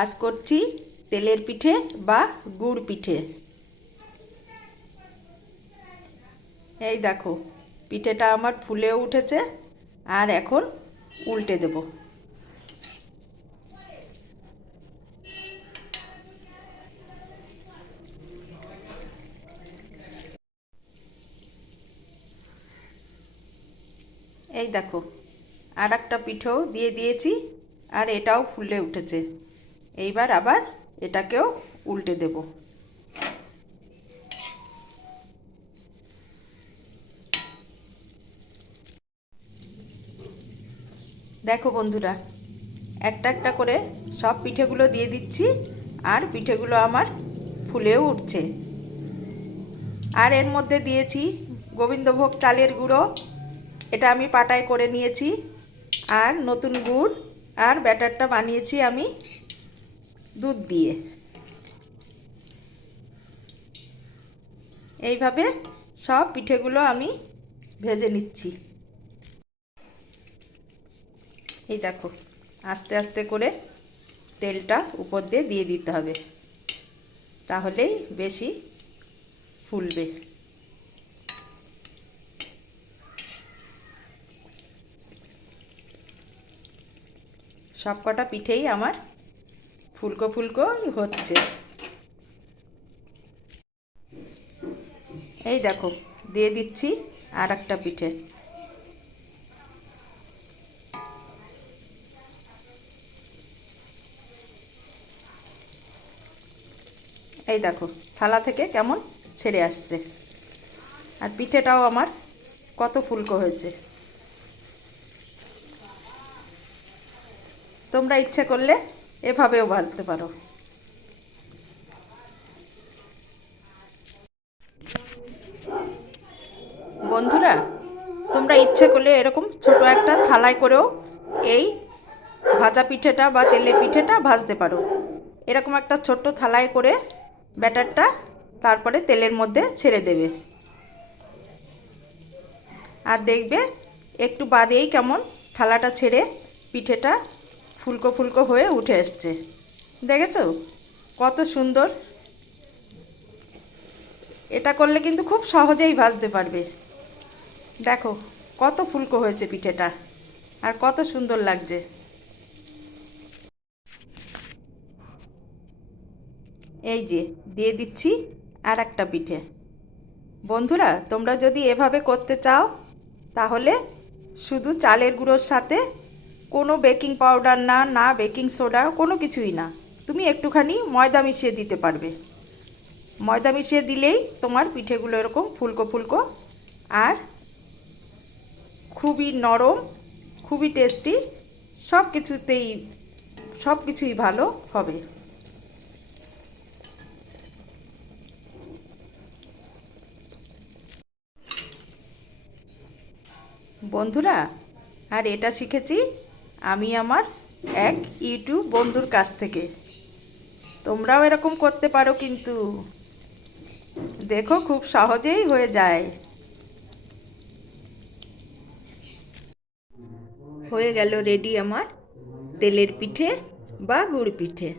আজ করছি তেলের পিঠে বা গুড় পিঠে। এই দেখো, পিঠেটা আমার ফুলেও উঠেছে। আর এখন উল্টে দেব। এই দেখো, আর একটা পিঠেও দিয়ে দিয়েছি, আর এটাও ফুলে উঠেছে। এইবার আবার এটাকেও উল্টে দেব। দেখো বন্ধুরা, একটা একটা করে সব পিঠেগুলো দিয়ে দিচ্ছি, আর পিঠেগুলো আমার ফুলেও উঠছে। আর এর মধ্যে দিয়েছি গোবিন্দভোগ চালের গুঁড়ো, এটা আমি পাটায় করে নিয়েছি। আর নতুন গুড়, আর ব্যাটারটা বানিয়েছি আমি দুধ দিয়ে। এইভাবে সব পিঠেগুলো আমি ভেজে নিচ্ছি। এই দেখো, আস্তে আস্তে করে তেলটা উপর দিয়ে দিতে হবে, তাহলেই বেশি ফুলবে। সব কটা পিঠেই আমার ফুলকো ফুলকো হচ্ছে। এই দেখো, দিয়ে দিচ্ছি আর একটা পিঠে। এই দেখো, থালা থেকে কেমন ছেড়ে আসছে। আর পিঠেটাও আমার কত ফুলকো হয়েছে। তোমরা ইচ্ছে করলে এভাবেও ভাজতে পারো। বন্ধুরা, তোমরা ইচ্ছে করলে এরকম ছোট একটা থালায় করেও এই ভাজা পিঠেটা বা তেলের পিঠেটা ভাজতে পারো। এরকম একটা ছোট্ট থালায় করে ব্যাটারটা তারপরে তেলের মধ্যে ছেড়ে দেবে। আর দেখবে একটু বাদেই কেমন থালাটা ছেড়ে পিঠেটা ফুলকো ফুলকো হয়ে উঠে এসছে। দেখেছো কত সুন্দর? এটা করলে কিন্তু খুব সহজেই ভাজতে পারবে। দেখো কত ফুলকো হয়েছে পিঠেটা, আর কত সুন্দর লাগছে। এই যে দিয়ে দিচ্ছি আর একটা পিঠে। বন্ধুরা, তোমরা যদি এভাবে করতে চাও, তাহলে শুধু চালের গুঁড়োর সাথে কোনো বেকিং পাউডার না, না বেকিং সোডা, কোনো কিছুই না, তুমি একটুখানি ময়দা মিশিয়ে দিতে পারবে। ময়দা মিশিয়ে দিলেই তোমার পিঠেগুলো এরকম ফুলকো ফুলকো আর খুবই নরম, খুবই টেস্টি, সব কিছুই ভালো হবে। বন্ধুরা, আর এটা শিখেছি আমি আমার এক ইউটিউব বন্ধুর কাছ থেকে। তোমরাও এরকম করতে পারো কিন্তু। দেখো খুব সহজেই হয়ে যায়। হয়ে গেল রেডি আমার তেলের পিঠে বা গুড় পিঠে।